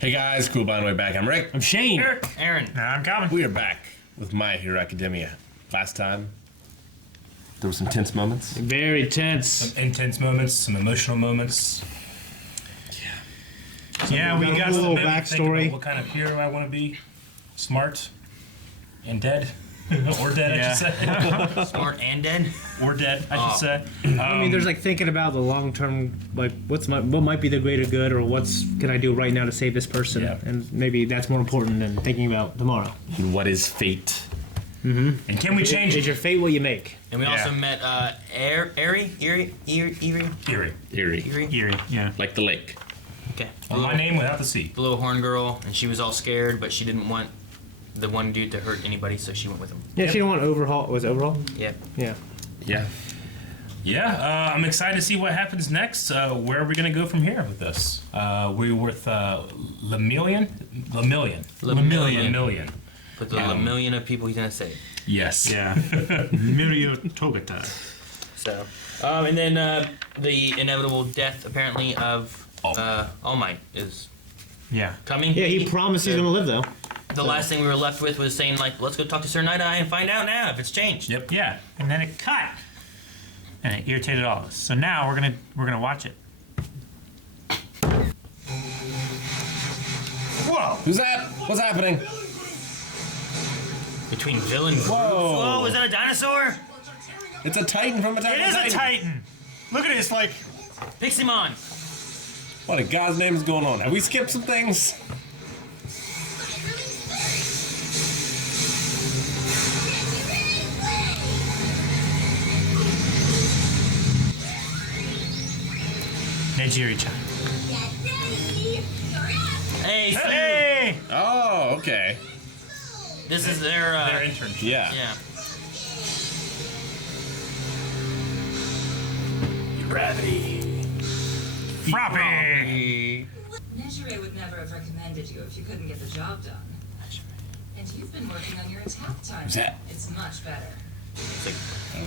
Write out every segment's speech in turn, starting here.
Hey guys, cool by the way back. I'm Rick. I'm Shane. Eric. Aaron. And I'm Calvin. We are back with My Hero Academia. Last time, there were some tense moments. Very tense. Some intense moments, some emotional moments. Yeah, we got a little backstory. What kind of hero I want to be. Smart and dead. Or dead, I should say. Smart and dead? Or dead, I should say. I mean, there's like thinking about the long term, like what might be the greater good, or what's can I do right now to save this person, and maybe that's more important than thinking about tomorrow. And what is fate? And can we change Is your fate what you make? And we also met Erie. Yeah. Like the lake. Okay. Well, my name without the C. Blue horn girl, and she was all scared, but she didn't want the one dude to hurt anybody, so she went with him. Yeah, she didn't want overhaul. Was it overhaul? Yeah. Yeah. Yeah. Yeah, I'm excited to see what happens next. Where are we going to go from here with this? We were with Lemillion. With the million of people he's going to save. Yes. Yeah. Mirio Togata. So, and then the inevitable death, apparently, of All Might is coming. Yeah, he promised he's gonna live though. The last thing we were left with was saying, like, let's go talk to Sir Night-Eye and find out now if it's changed. Yep. Yeah, and then it cut, and it irritated all of us. So now we're gonna watch it. Whoa! Who's that? What's happening? Between villain groups. Whoa. Whoa, is that a dinosaur? It's a Titan from Attack It on is a Titan. Titan. Look at it, it's like Piximon. What in God's name is going on? Have we skipped some things? Nigiri-chan. Hey, Sue. Hey! Oh, okay. This is their internship. Yeah. yeah. Gravity. Froppy! Nejire would never have recommended you if you couldn't get the job done. And you've been working on your attack time. Who's that? It's much better.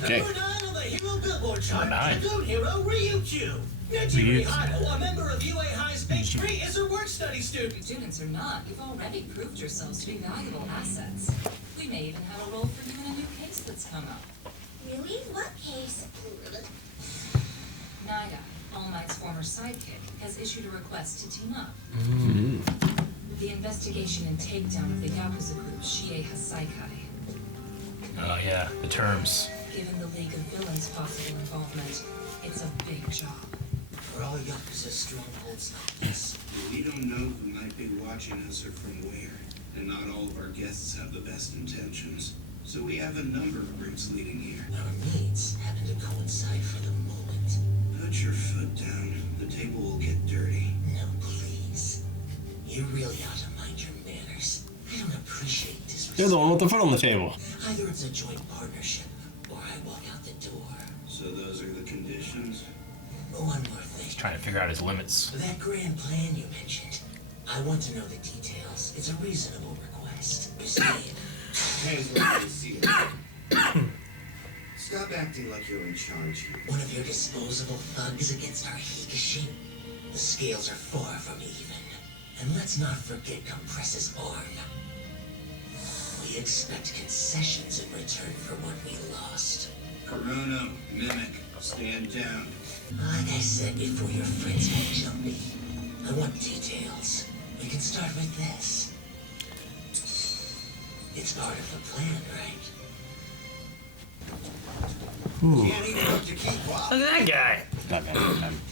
Okay. Number 9 on the Hero Billboard chart Number 9. is the goat hero Ryuchu. Nejire Hado, a member of UA High's Big 3, is a work study student. Students or not, you've already proved yourselves to be valuable assets. We may even have a role for you in a new case that's come up. Really? What case? Naida, All Might's former sidekick, has issued a request to team up. The investigation and takedown of the Yakuza group Shie Hasaikai. Oh, yeah. The terms. Given the League of Villains' possible involvement, it's a big job. For all Yakuza strongholds like this, We don't know who might be watching us or from where, and not all of our guests have the best intentions. So we have a number of groups leading here. our needs happen to coincide for the moment. Put your foot down. The table will get dirty. No, please. You really ought to mind your manners. I don't appreciate You're the disrespect. one with the foot on the table. Either it's a joint partnership, or I walk out the door. So those are the conditions? One more thing. He's trying to figure out his limits. That grand plan you mentioned, I want to know the details. It's a reasonable request. You see, Hands where you see it. Stop acting like you're in charge here. one of your disposable thugs against our Higashi? The scales are far from even. And let's not forget Compress's arm. We expect concessions in return for what we lost. Corona, Mimic, stand down. Like I said before, your friends will jump me. I want details. We can start with this. It's part of the plan, right? Can't even look to keep up. Look at that guy. Not bad.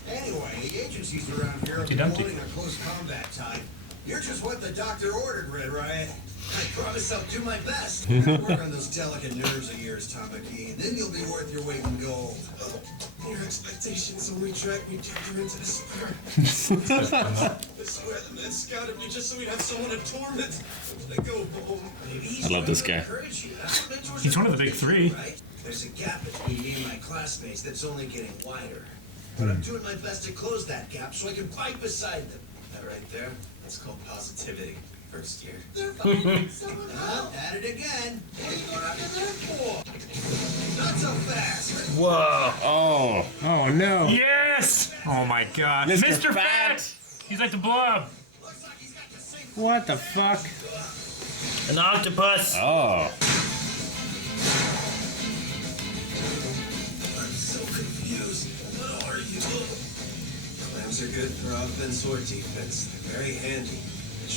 Anyway, the agencies around here are Humpty Dumpty. promoting a close combat type. You're just what the doctor ordered, Red Riot. I promise I'll do my best. Work on those delicate nerves of yours, Tamaki, and then you'll be worth your weight in gold. Your expectations only drag me deeper into despair. I swear the men scouted me just so we'd have someone to torment. They go home. Maybe he's I love this trying to guy. encourage you. That's what mentors He's are one of the for, big three. right? There's a gap between me and my classmates that's only getting wider. But I'm doing my best to close that gap so I can fight beside them. That right there, that's called positivity. First year. They're fine. Someone help. At it again. What are you going after them for? Not so fast. Whoa. Oh. Oh no. Yes! Oh my god. Mr. Mr. Fat. Fat! He's like the blob. Looks like he's got the What the fuck? An octopus. Oh. I'm so confused. What are you? Clams are good for offense or defense. They're very handy.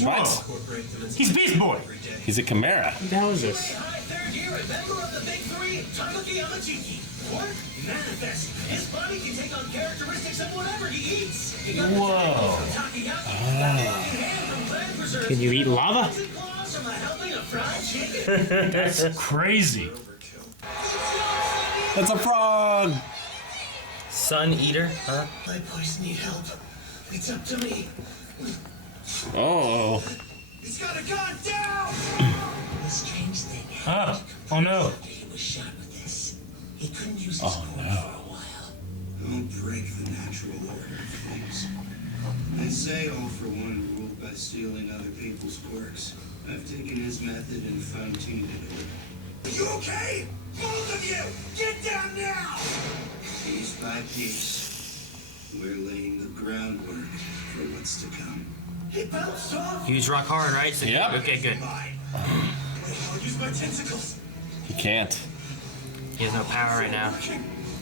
What? Incorporate them into He's Beast Boy. every day. He's a chimera. What the hell is this? Hi, third year, a member of the Big Three, Junkie Junkie. Or manifest. His body can take on characteristics of whatever he eats. He got the Whoa. from takoyaki, that fucking hand from Plant Preserves, Can you eat lava? legs and claws from a helping of fried chicken. That's crazy. That's a frog. Sun Eater. Huh? My boys need help. It's up to me. Oh. He's got a gun down! The strange thing Ah. Oh no. after he was shot with this, he couldn't use his core for a while. Don't break the natural order of things. They say all for one ruled by stealing other people's quirks. I've taken his method and fine-tuned it. Are you okay? Both of you! Get down now! Piece by piece, we're laying the groundwork for what's to come. He bounced off! Use rock hard, right? So Yep. Okay, good. Mine. I'll use my tentacles. He can't. He has no power right now.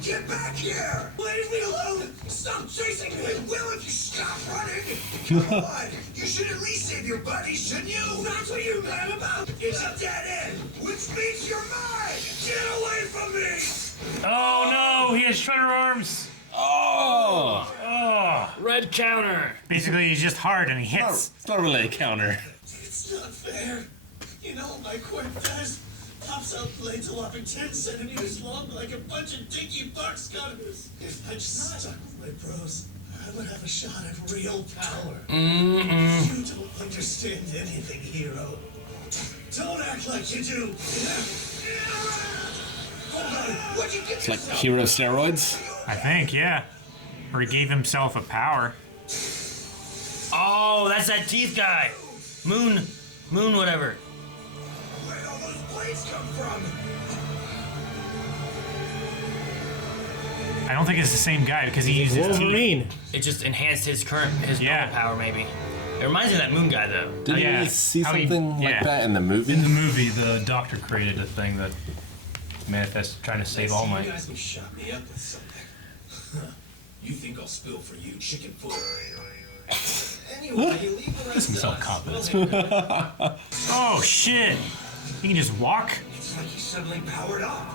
Get back here! Leave me alone! Stop chasing me! Will, if you stop running! Come on! You should at least save your buddy, shouldn't you? That's what you're mad about! It's a dead end! Which means you're mine! Get away from me! Oh no, he has shredder arms. Oh. Oh. Red counter. Basically, he's just hard and he hits. It's not really a counter. It's not fair. You know what my quirk does? Pops out blades a whopping 10 centimeters long like a bunch of dinky box cutters. If I just stuck with my bros, I would have a shot at real power. You don't understand anything, hero. Don't act like you do. Hold on, what'd you get It's like yourself? hero steroids. I think, yeah. Or he gave himself a power. Oh, that's that teeth guy. Moon whatever. Where'd all those blades come from? I don't think it's the same guy because he uses teeth. Wolverine. It just enhanced his Yeah. normal power, maybe. It reminds me of that moon guy, though. Didn't yeah. we see How he- something like yeah. that in the movie? In the movie, the doctor created a thing that manifests trying to save All Might. You guys can shut me up with something. You think I'll spill for you, chicken foot? Anyway, you leave the rest of us. Self-confidence. Oh, shit. He can just walk? It's like he's suddenly powered up.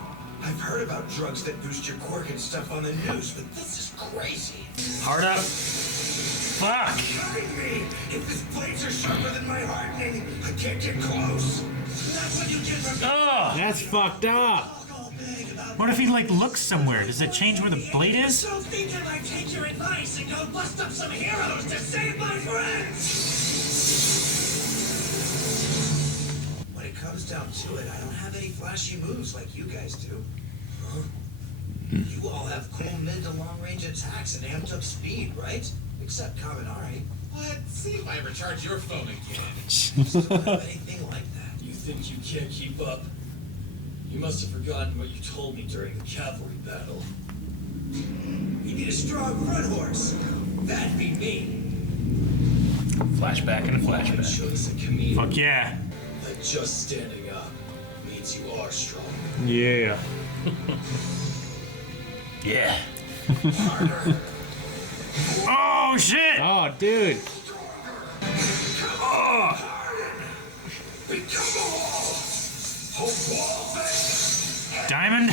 I've heard about drugs that boost your quirk and stuff on the news, but this is crazy. Hard up. Fuck. Guide me! If his blades are sharper than my hardening, I can't get close. That's what you get from me. Oh. That's fucked up. I'll go big about What if he, like, looks somewhere? Does it change where the blade is? So think I might take your advice and go bust up some heroes to save my friends! When it comes down to it, I don't have any flashy moves like you guys do. Huh? You all have cool mid to long range attacks and amped up speed, right? Except Kaminari. What? See if I ever charge your phone again. You don't have anything like that. You think you can't keep up? You must have forgotten what you told me during the cavalry battle. You need a strong front horse. That'd be me. Flashback and a I flashback. chose a comedian Fuck yeah. that just standing up means you are strong. Yeah. Yeah. Harder. Oh, shit. Oh, dude. Become a wall. Hope wall thing. Diamond?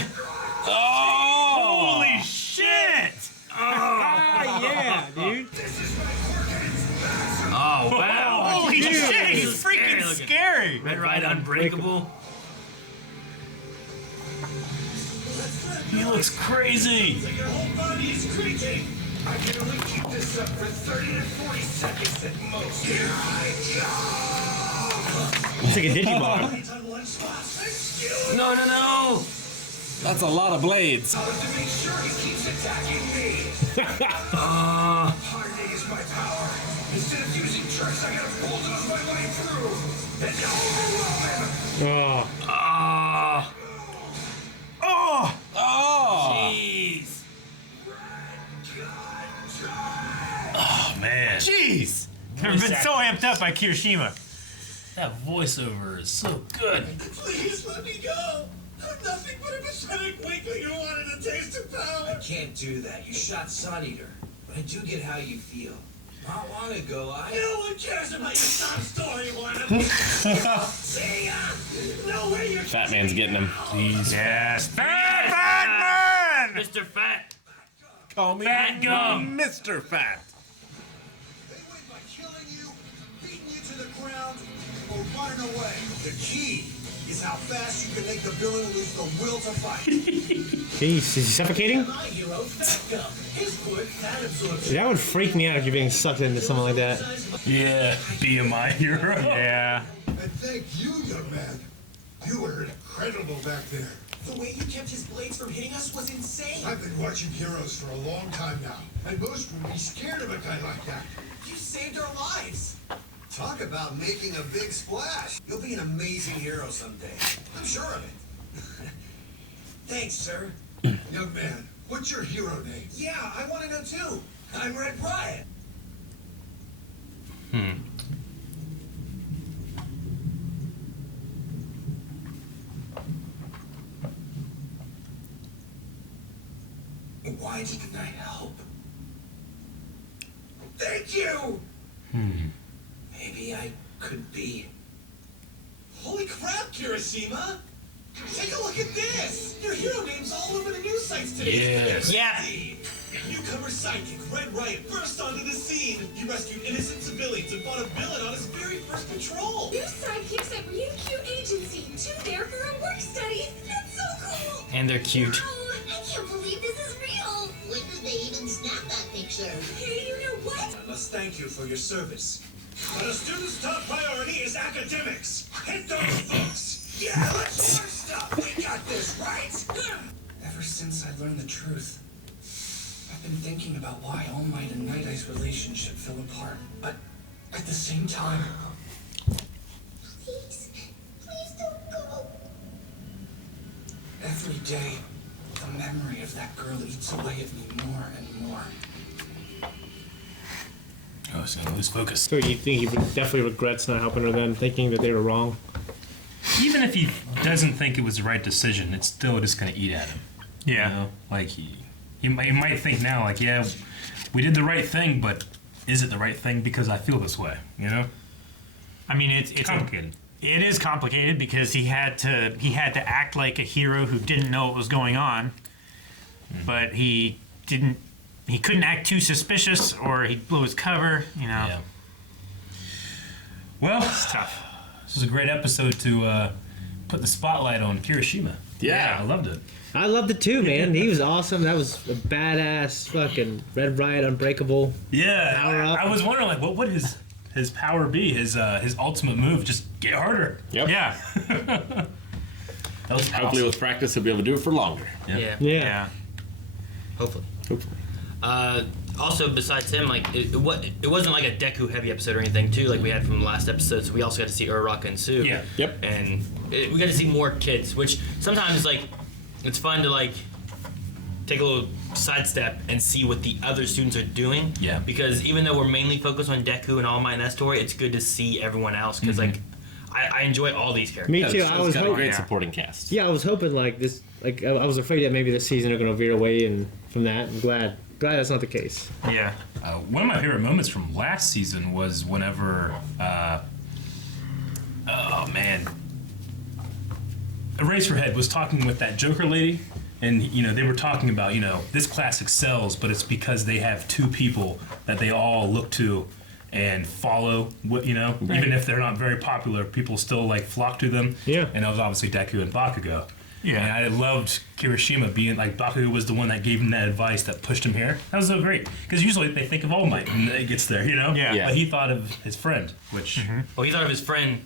Oh! Holy shit. Ah, yeah, dude. This is my quirk and it's massive. Oh, wow. Holy dude. shit. He's This is scary freaking looking. scary. Red Riot Unbreakable. He looks crazy. Like your whole body is creaking. I can only keep this up for 30 to 40 seconds at most. Here I go. It's like a Digimon. Blades on one spot. I'm skilled No. That's a lot of blades. enough to make sure he keeps attacking me. Hardening is my power. Instead of using tricks, I gotta bulldoze my way through. And overwhelm him. Oh. Oh. Oh! Jeez. Oh man. Jeez! I've been so amped up by Kirishima. That voiceover is so good. Please let me go. I'm nothing but a pathetic weakling who wanted a taste of power. I can't do that. You shot Sun Eater. But I do get how you feel. Not long ago, No one cares about your sob story, one. See ya! No way you're... Fat Man's getting him. Jeez. Yes, Fat Man! Mr. Fat. Call me Fat Gum. Mr. Fat. They win by killing you, beating you to the ground, or running away. The key is how fast you can make the villain lose the will to fight. Jeez, is he suffocating? My hero, Fat Gum. His quirk, fat absorption. That would freak me out if you're being sucked into something like that. Yeah, being my hero. Yeah. And thank you, young man. You were incredible back there. The way you kept his blades from hitting us was insane. I've been watching Heroes for a long time now, and most would be scared of a guy like that. You saved our lives. Talk about making a big splash. You'll be an amazing hero someday. I'm sure of it. Thanks, sir. Young man, what's your hero name? Yeah, I want to know too. I'm Red Riot. Why didn't I help? Thank you! Maybe I could be. Holy crap, Kirishima! Take a look at this! Your hero name's all over the news sites today. Yes. Yeah. Newcomer sidekick Red Riot burst onto the scene. He rescued innocent civilians and fought a villain on his very first patrol. New sidekicks at Really Cute Agency. 2 there for a work study. That's so cool. And they're cute. Oh, I can't believe this is real. When did they even snap that picture? Hey, you know what? I must thank you for your service. But a student's top priority is academics. Hit those books. Yeah, let's learn stuff. We got this, right? Ever since I learned the truth, I've been thinking about why All Might and Night Eye's relationship fell apart. But at the same time, Please, please don't go. every day, the memory of that girl eats away at me more and more. Oh, it's gonna lose focus. So you think he definitely regrets not helping her then, thinking that they were wrong? Even if he doesn't think it was the right decision, it's still just gonna eat at him. Yeah. You know? Like he might think now, like, yeah, we did the right thing, but is it the right thing because I feel this way? You know? I mean, it's Complicated. It is complicated because he had to act like a hero who didn't know what was going on, but he couldn't act too suspicious or he'd blow his cover. You know, Yeah. Well, it's tough. this was a great episode to put the spotlight on Kirishima. Yeah. I loved it. I loved it too, man. He was awesome. That was a badass fucking Red Riot Unbreakable. Yeah, Power up. I was wondering, like, what would his power be? His ultimate move, just get harder. Yep. Yeah. That was Hopefully awesome. with practice he'll be able to do it for longer. Yeah. Yeah. Hopefully. Hopefully. Also, besides him, like it wasn't like a Deku heavy episode or anything too, like we had from the last episode. So we also got to see Uraraka and Sue. Yeah. Yep. And we got to see more kids, which sometimes like it's fun to like take a little sidestep and see what the other students are doing. Yeah. Because even though we're mainly focused on Deku and All Might in that story, it's good to see everyone else because like I enjoy all these characters. Me Yeah, too. the I show's was got a hoping. great yeah. supporting cast. Yeah, I was hoping like this. Like I was afraid that maybe this season they're gonna veer away and from that. I'm glad that's not the case. Yeah. One of my favorite moments from last season was whenever, oh man, Eraserhead was talking with that Joker lady, and they were talking about this class excels, but it's because they have 2 people that they all look to and follow. Even if they're not very popular, people still like flock to them. Yeah. And that was obviously Deku and Bakugo. Yeah. And I loved Kirishima being like Bakugo was the one that gave him that advice that pushed him here. That was so great because usually they think of All Might when it gets there, Yeah. Yeah. But he thought of his friend, which Well, he thought of his friend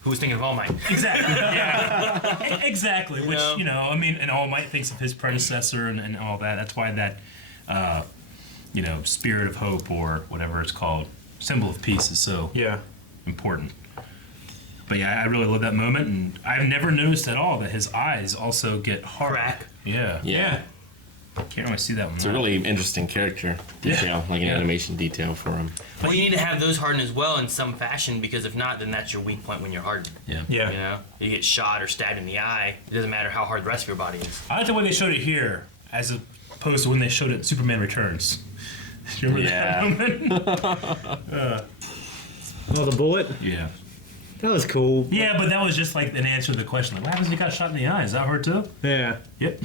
who was thinking of All Might. exactly, yeah, exactly. Which know? I mean, and All Might thinks of his predecessor and all that. That's why that, spirit of hope or whatever it's called, symbol of peace is so Yeah. important. But yeah, I really love that moment, and I've never noticed at all that his eyes also get hard. Crack. Yeah. Yeah. Can't really see that one. It's a really interesting character detail, like an Yeah. animation detail for him. Well, you need to have those harden as well in some fashion, because if not, then that's your weak point when you're hardened. Yeah. Yeah. You know, you get shot or stabbed in the eye. It doesn't matter how hard the rest of your body is. I like the way they showed it here, as opposed to when they showed it in Superman Returns. You remember Yeah. that moment? Oh, the bullet. Yeah. That was cool. Yeah, but that was just like an answer to the question. Like, what happens if he got shot in the eye? Is that hurt too? Yeah. Yep.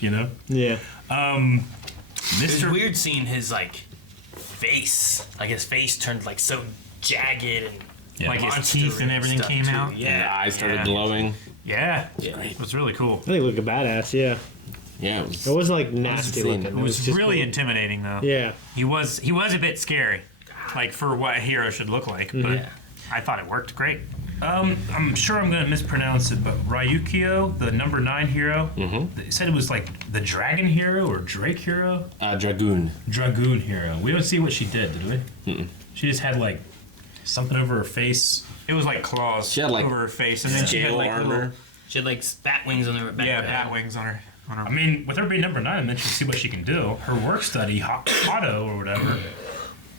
You know? Yeah. It's Mr. weird seeing his like face. Like his face turned like so jagged and Yeah. Like his monster teeth and everything stuff, came too. out. And the Yeah. eyes started Yeah. glowing. Yeah. Yeah. It was really cool. I think it looked badass. Yeah. Yeah, it was. It wasn't like nasty insane. looking. It was just really cool. intimidating though. Yeah. He was a bit scary, like for what a hero should look like. But Yeah. I thought it worked great. I'm sure I'm going to mispronounce it, but Ryukio, the number 9 hero, they said it was like the dragon hero or Drake hero? Dragoon. Dragoon hero. We don't see what she did we? She just had like something over her face. It was like claws She had, like, over her face, and then she had Scale like armor. little, She had like bat wings on her back. yeah, bat wings on her. I mean, with her being number 9, I mentioned see what she can do. Her work study, Hato or whatever,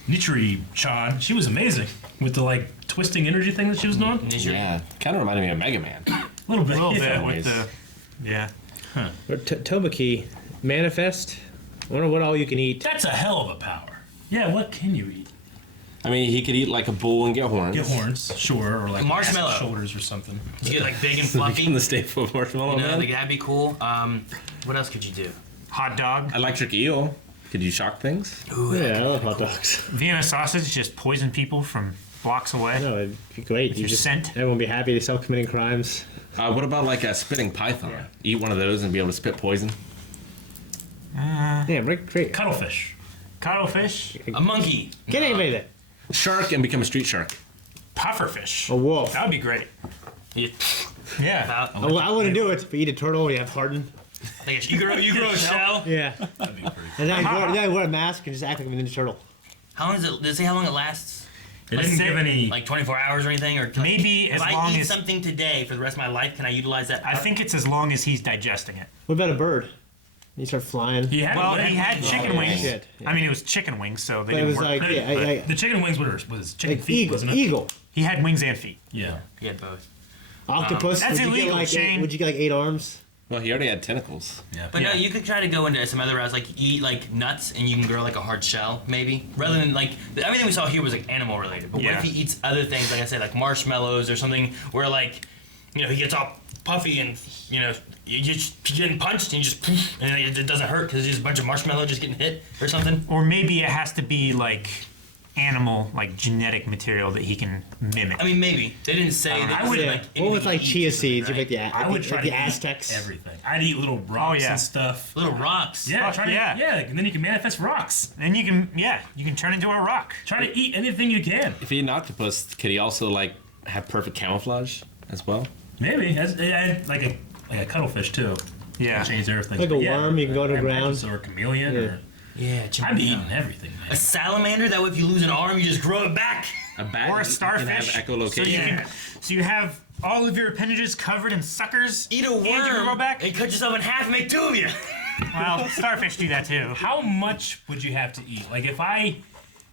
Nichiri-chan, she was amazing with the like twisting energy thing that she was doing. Yeah, kind of reminded me of Mega Man. A little bit. A little yeah. bit with the, yeah. Or Tomaki, manifest. I wonder what all you can eat. That's a hell of a power. Yeah, what can you eat? I mean, he could eat like a bull and get horns. Get horns, sure, or like Marshmallow. massive shoulders or something. You get like big and Become fluffy. the staple of Marshmallow You know, Man. like that'd be cool. What else could you do? Hot dog. Electric eel. Could you shock things? Ooh, Yeah, I love hot dogs. Vienna sausage just poison people from blocks away. No, it'd be great. You your just scent. everyone would be happy to stop committing crimes. What about like a spitting python? Eat one of those and be able to spit poison? Yeah, great. Cuttlefish. Cuttlefish. a monkey. Get anybody that. Shark and become a street shark. Pufferfish. A wolf. That would be great. You, Yeah. I wouldn't do it, but eat a turtle, you have hardened. you grow a shell. Yeah. And then I wear a mask and just act like I'm a Ninja Turtle. How long is it? Does it say how long it lasts? It didn't give any. Like 24 hours or anything? Or like, Maybe as if long I eat as- something today for the rest of my life, can I utilize that? I think it's as long as he's digesting it. What about a bird? You start flying. He had Well, a leg. he had chicken yeah. wings. Shit, yeah. I mean, it was chicken wings, so they But it didn't was work. like, But yeah, The chicken wings was chicken like feet, eagle. wasn't it? Eagle. he had wings and feet. Yeah. He had both. Octopus. That's would you illegal, get like Shane. would you get like 8 arms? Well, he already had tentacles. Yeah. But no, you could try to go into some other routes, like eat like nuts, and you can grow like a hard shell, maybe. Rather than like everything we saw here was like animal related. But what Yeah. if he eats other things, like I said, like marshmallows or something, where like, you know, he gets all puffy and you know, you're getting punched and you just poof, and it doesn't hurt because it's just a bunch of marshmallow just getting hit or something. Or maybe it has to be like animal, like genetic material that he can mimic. I mean, maybe they didn't say that. I would- like Or with anything like he chia eats or seeds, something, you right? make the I would try the to Aztecs. eat everything. I'd eat little rocks yeah. and stuff. Little rocks. Yeah, Oh, try to, yeah. yeah, and then you can manifest rocks. And you can turn into a rock. Try to eat anything you can. If he ate an octopus, could he also like have perfect camouflage as well? Maybe like a cuttlefish too. Yeah. Change everything. Like a But yeah, worm, you can go or underground. or a chameleon. Yeah. Or, Yeah, I'm eating everything, a man. salamander. That way, if you lose an arm, you just grow it back. A bat Or a can starfish. have So you echolocation. can, so you have all of your appendages covered in suckers. Eat a worm And you can grow back. and cut yourself in half and make 2 of you. Well, starfish do that too. How much would you have to eat? Like if I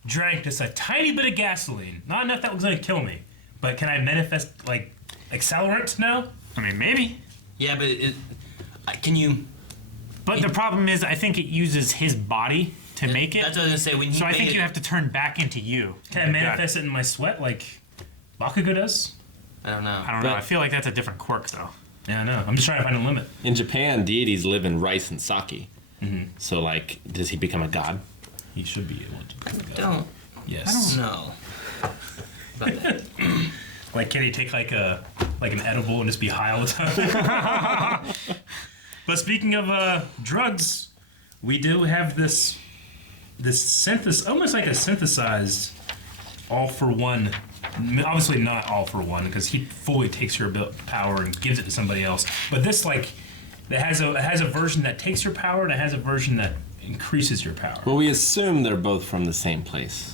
drank just a tiny bit of gasoline, not enough that was gonna kill me, but can I manifest like accelerant now? I mean, maybe. Yeah, but can you? But the problem is, I think it uses his body to make it. That's what I was gonna say. When he So I made think it, you have to turn back into you. Can I manifest it in my sweat like Bakugo does? I don't know. I don't know. I feel like that's a different quirk, though. Yeah, I know. I'm just trying to find a limit. In Japan, deities live in rice and sake. So, like, does he become a god? He should be able to. Don't Yes. know. About that. Like, can he take like an edible and just be high all the time? But speaking of drugs, we do have this almost like a synthesized all for one. Obviously not all for one because he fully takes your power and gives it to somebody else. But this it has a version that takes your power and it has a version that increases your power. Well, we assume they're both from the same place.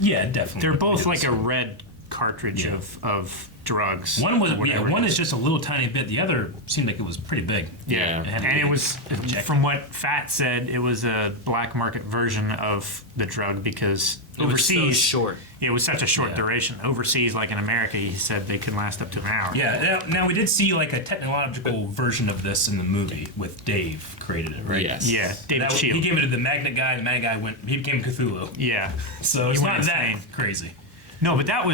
Yeah, definitely. They're both Yes. like a red cartridge of drugs. One was or whatever one it is just a little tiny bit. The other seemed like it was pretty big. Yeah, It had and to it be was, injected. from what Fat said, it was a black market version of the drug because It was so overseas, short. it was such a short Yeah. duration. Overseas, like in America, he said they could last up to an hour. Yeah. Now we did see like a technological version of this in the movie with Dave created it, right? Yes. Yeah, David He Shield. gave it to the Magnet guy. The Magnet guy he became Cthulhu. Yeah. So it's went not that insane. crazy. No, but that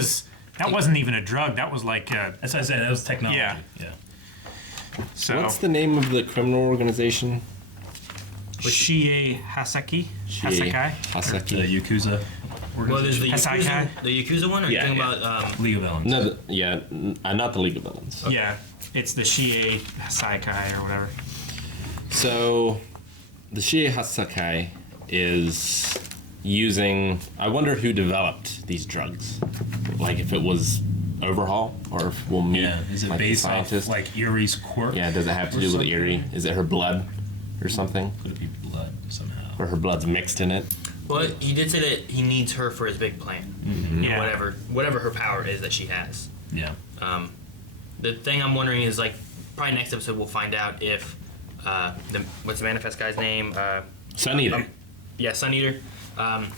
wasn't even a drug. That was like That's what I said. That was technology. Yeah. so. What's the name of the criminal organization? Shie Hasaki? Hasakai? The Haseki. Yakuza. Well, there's the Hasai Yakuza, Kai? the Yakuza one, or Yeah, you're talking yeah. about League of Villains. No, not the League of Villains. Yeah, it's the Shie Hasaikai or whatever. So, the Shie Hasakai is using. I wonder who developed these drugs. Like, if it was Overhaul, or if we'll meet Yeah. Is it like, the based off scientist. like Erie's quirk? Yeah, does it have to or do with something? Erie? Is it her blood or something? Could it be blood somehow? Or her blood's mixed in it? But he did say that he needs her for his big plan. Yeah. Whatever her power is that she has. Yeah. The thing I'm wondering is, like, probably next episode we'll find out if what's the manifest guy's name? Sun Eater, Yeah, Sun Eater.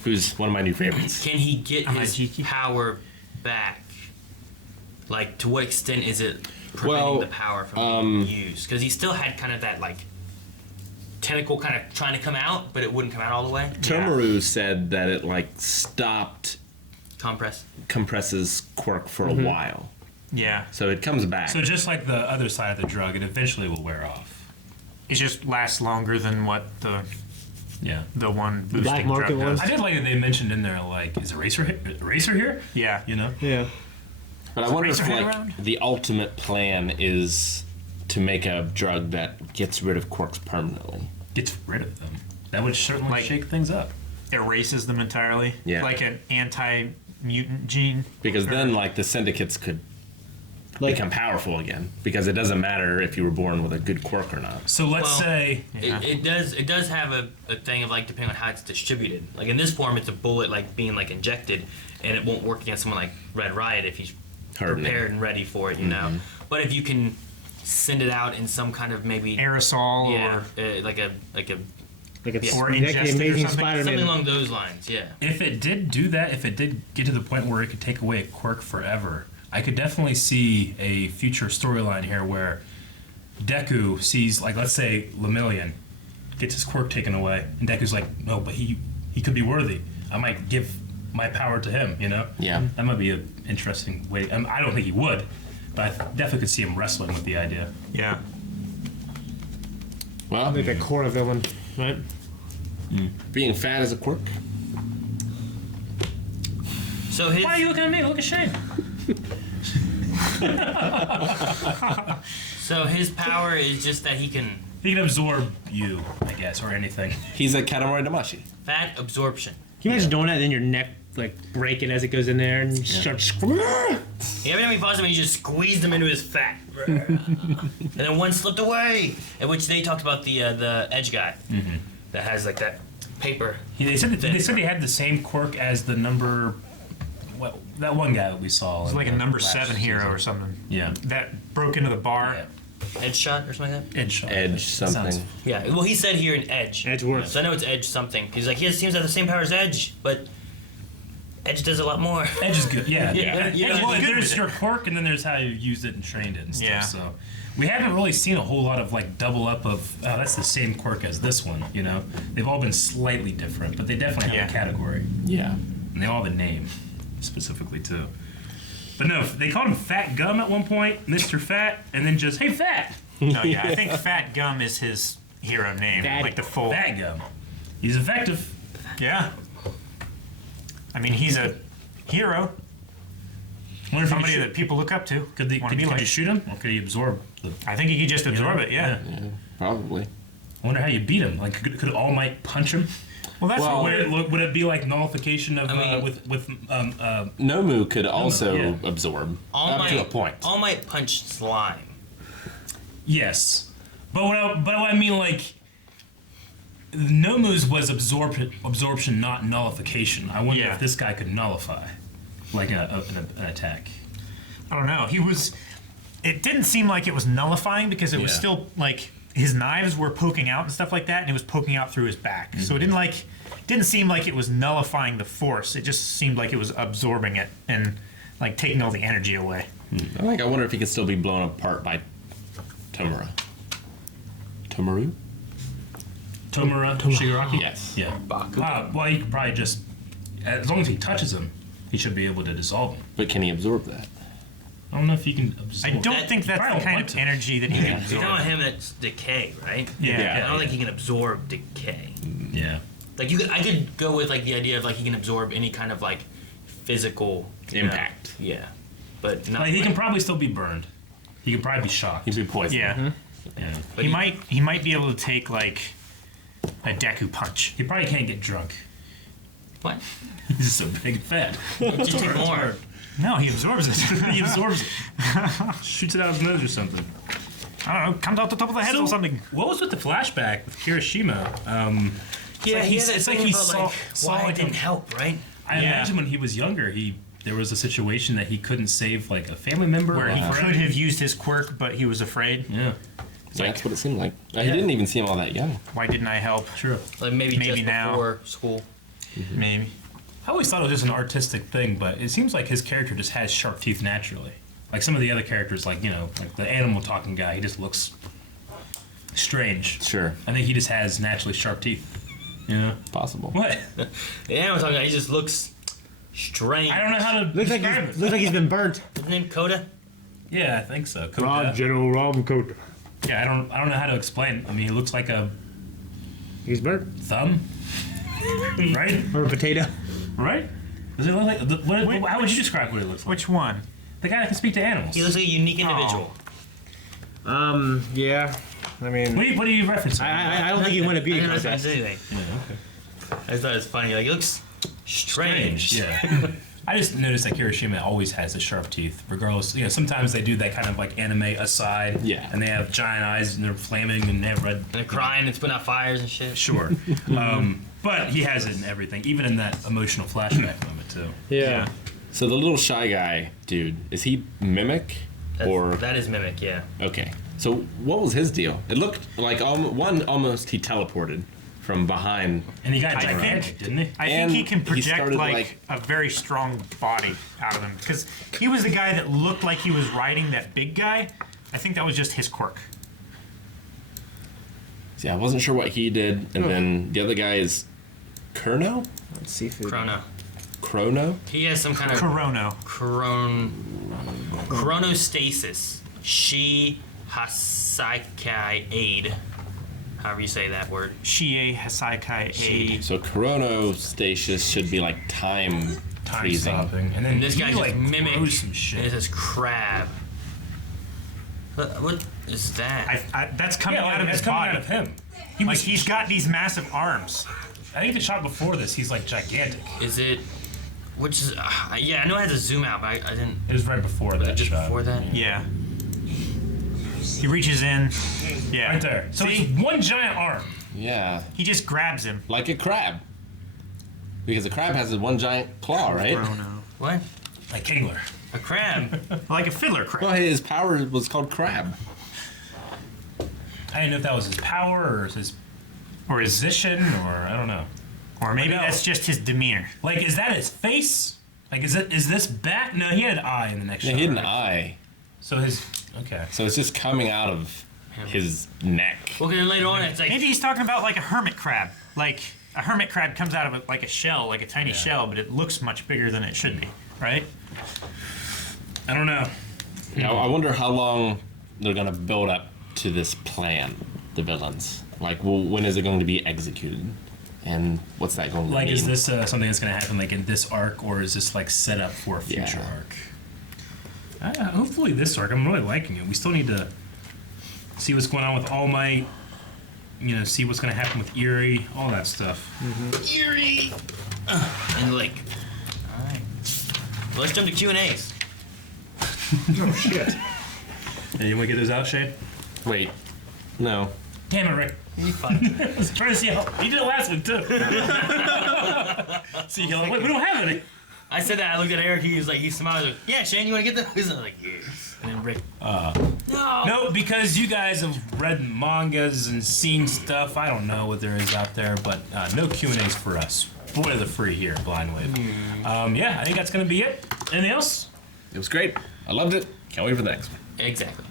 who's one of my new favorites. Can he get his Amajiki? power back? Like, to what extent is it preventing Well, the power from being used? Because he still had kind of that, like, tentacle kind of trying to come out, but it wouldn't come out all the way. Tomaru said that it like stopped Compress's quirk for a while, Yeah. so it comes back. So just like the other side of the drug, it eventually will wear off. It just lasts longer than what the Yeah. one boosting black market drug one? does. I did like that they mentioned in there, like, is Eraser here? Yeah. You know? Yeah. But I wonder if Razorhead like around? the ultimate plan is to make a drug that gets rid of quirks permanently. Gets rid of them. That would certainly Like- shake things up. Erases them entirely. Yeah. Like an anti-mutant gene. Because then like the syndicates could Like become powerful again. Because it doesn't matter if you were born with a good quirk or not. So let's Well, say Yeah. It does have a thing of, like, depending on how it's distributed. Like, in this form, it's a bullet, like, being, like, injected, and it won't work against someone like Red Riot if he's Hardening. prepared and ready for it, you know. But if you can send it out in some kind of maybe Aerosol yeah, or like a it's Or like the ingested or Amazing something? Spider-Man. something along those lines, yeah. if it did do that, if it did get to the point where it could take away a quirk forever, I could definitely see a future storyline here where Deku sees, like, let's say Lemillion gets his quirk taken away, and Deku's like, no, but he could be worthy. I might give my power to him, you know? Yeah. That might be an interesting way. I don't think he would, but I definitely could see him wrestling with the idea. yeah. Well, Like a core villain, right? being fat is a quirk. So his Why are you looking at me? Look at Shane. so his power is just that he can He can absorb you, I guess, or anything. He's a Katamari Damashi. fat absorption. Can you imagine doing that and then your neck like breaking as it goes in there and you start screaming? Every time he fought him, he just squeezed him into his fat. And then one slipped away, in which they talked about the edge guy that has like that paper. They said they had the same quirk as the number. Well, that one guy that we saw. It's like a number 7 hero or something. Yeah. That broke into the bar. Yeah. Edge shot or something like that? Edge shot. Edge something. Sounds- Yeah, well, he said here in Edge. Edgeworth. So I know it's Edge something. He's like, he seems to have the same power as Edge, but Edge does a lot more. Edge is good. Yeah. Yeah. Yeah. Well, Edge is good there's with your quirk, and then there's how you used it and trained it and stuff. Yeah. So we haven't really seen a whole lot of like double up of. Oh, that's the same quirk as this one. You know, they've all been slightly different, but they definitely have a Yeah. category, Yeah. and they all have a name specifically too. But no, they called him Fat Gum at one point, Mr. Fat, and then just Hey Fat. No, yeah. I think Fat Gum is his hero name. Fat- Like the full. Fat Gum. He's effective. Yeah. I mean, he's a hero. Wonder if Somebody he that people look up to. could, wanna be could like. you shoot him, or could he absorb the? I think he could just absorb it, yeah. Probably. I wonder how you beat him. Like, could All Might punch him? Well, that's Well, what Would it be like nullification of I mean- with Nomu could also yeah. absorb All up Might, to a point. All Might punch slime. yes, but what I mean, like, Nomu's was absorption, not nullification. I wonder Yeah. if this guy could nullify. like an attack? I don't know. It didn't seem like it was nullifying because it was still like his knives were poking out and stuff like that, and it was poking out through his back. So it didn't seem like it was nullifying the force. It just seemed like it was absorbing it and like taking all the energy away. I wonder if he could still be blown apart by Tomura. Tomura? Shigaraki? Yes. Yeah. Well, he could probably just, as long as he touches him, he should be able to dissolve him. But can he absorb that? I don't know if he can absorb. I don't think that's probably the kind want of to. energy that he can You're absorb. talking about him that's decay, right? Yeah. I don't think he can absorb decay. Yeah. Like I could go with like the idea of like he can absorb any kind of like physical Impact. Yeah, but not. Like, he can probably still be burned. He could probably be shocked. He'd be poisoned. Yeah. Yeah. But He might be able to take like a Deku punch. He probably can't get drunk. What? He's so big and fat. Just take more. No, he absorbs it. He absorbs it. Shoots it out his nose or something. I don't know, comes out the top of the head or something. What was with the flashback with Kirishima? Yeah, he had that it's like thing he about, saw, like, saw why like it didn't help, right? I imagine when he was younger, there was a situation that he couldn't save like a family member Where or he a friend. could have used his quirk, but he was afraid. Yeah, So that's what it seemed like. He didn't even seem all that young. Why didn't I help? true. Like maybe just now. before school. Maybe. I always thought it was just an artistic thing, but it seems like his character just has sharp teeth naturally. Like some of the other characters, like like the animal talking guy, he just looks strange. Sure. I think he just has naturally sharp teeth. Yeah. Possible. What? Yeah, I'm talking about he just looks strange. I don't know how to Looks like describe it. looks like he's been burnt. His name Coda? Yeah, I think so. Koda. General Rob Coda. Yeah, I don't know how to explain. I mean, he looks like a He's burnt. thumb, right? Or a potato. Right? Does it look like? How would you describe what it looks like? Which one? The guy that can speak to animals. He looks like a unique individual. Yeah. I mean, What are you referencing? I don't think he won a beauty I didn't contest. reference anything. I just thought it was funny. Like, he looks strange. Yeah. I just noticed that Kirishima always has the sharp teeth, regardless. Sometimes they do that kind of like anime aside. Yeah. And they have giant eyes and they're flaming and they have red. And they're crying and spitting out fires and shit. Sure. But he has it in everything, even in that emotional flashback moment too. Yeah. So the little shy guy dude, is he Mimic? That is Mimic, yeah. Okay. So what was his deal? It looked like almost he teleported from behind. And he got I gigantic, think- didn't he? I And think he can he project started, like a very strong body out of him because he was the guy that looked like he was riding that big guy. I think that was just his quirk. See, I wasn't sure what he did, and then the other guy is Kurno? Seafood. Chrono? He has some kind of Corono. chronostasis. She Hasaikai aid. However you say that word. Shie Hasaikai She. Aid. So chronostasis should be like time freezing. stopping. And then And this he guy just like Mimic. grows some And it shit. says crab. What is that? That's coming out of that's his coming body. out of him. Like he's got these massive arms. I think the shot before this, he's like gigantic. Is it? Which is? Yeah, I know I had to zoom out, but I didn't. It was right before Was that it just shot. before that? Yeah. He reaches in. Yeah. Right there. So See? it's one giant arm. Yeah, He just grabs him. like a crab. Because a crab has one giant claw, right? What? Like Kingler. A crab? Like a fiddler crab. Well, his power was called crab. I didn't know if that was his power or his Or his position or I don't know. Or maybe No. that's just his demeanor. Like, is that his face? Like, is this back? No, he had an eye in the next Yeah, shot. he had an right? eye. So his okay. So it's just coming out of his neck. Well, then later on, it's like Maybe he's talking about like a hermit crab. Like a hermit crab comes out of like a shell, like a tiny shell, but it looks much bigger than it should be, right? I don't know. Now, I wonder how long they're going to build up to this plan, the villains. Like, well, when is it going to be executed? And what's that going to Like, mean? is this something that's going to happen like in this arc, or is this like set up for a future Yeah. arc? Hopefully this arc. I'm really liking it. We still need to see what's going on with All Might. See what's going to happen with Eerie, all that stuff. Eerie. And like, all right. Well, let's jump to Q&As. Oh shit. Hey, you want to get those out, Shane? Wait. No. Damn it, Rick. You fun. I was trying to see how you did it last week too. See, you're like, wait, we don't have any. I said that. I looked at Eric. He was like, he smiled. Like, yeah, Shane, you want to get that? He's like, yes. And then Rick. No. No, because you guys have read mangas and seen stuff. I don't know what there is out there, but no Q&As for us. Spoiler free here, Blind Wave. Yeah, I think that's gonna be it. Anything else? It was great. I loved it. Can't wait for the next one. Exactly.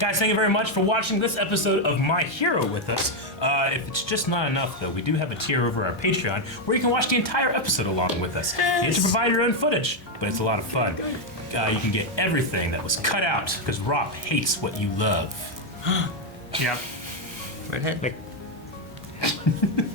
Guys, thank you very much for watching this episode of My Hero with us. If it's just not enough, though, we do have a tier over our Patreon where you can watch the entire episode along with us. You have to provide your own footage, but it's a lot of fun. You can get everything that was cut out because Rob hates what you love. Yep. Redhead.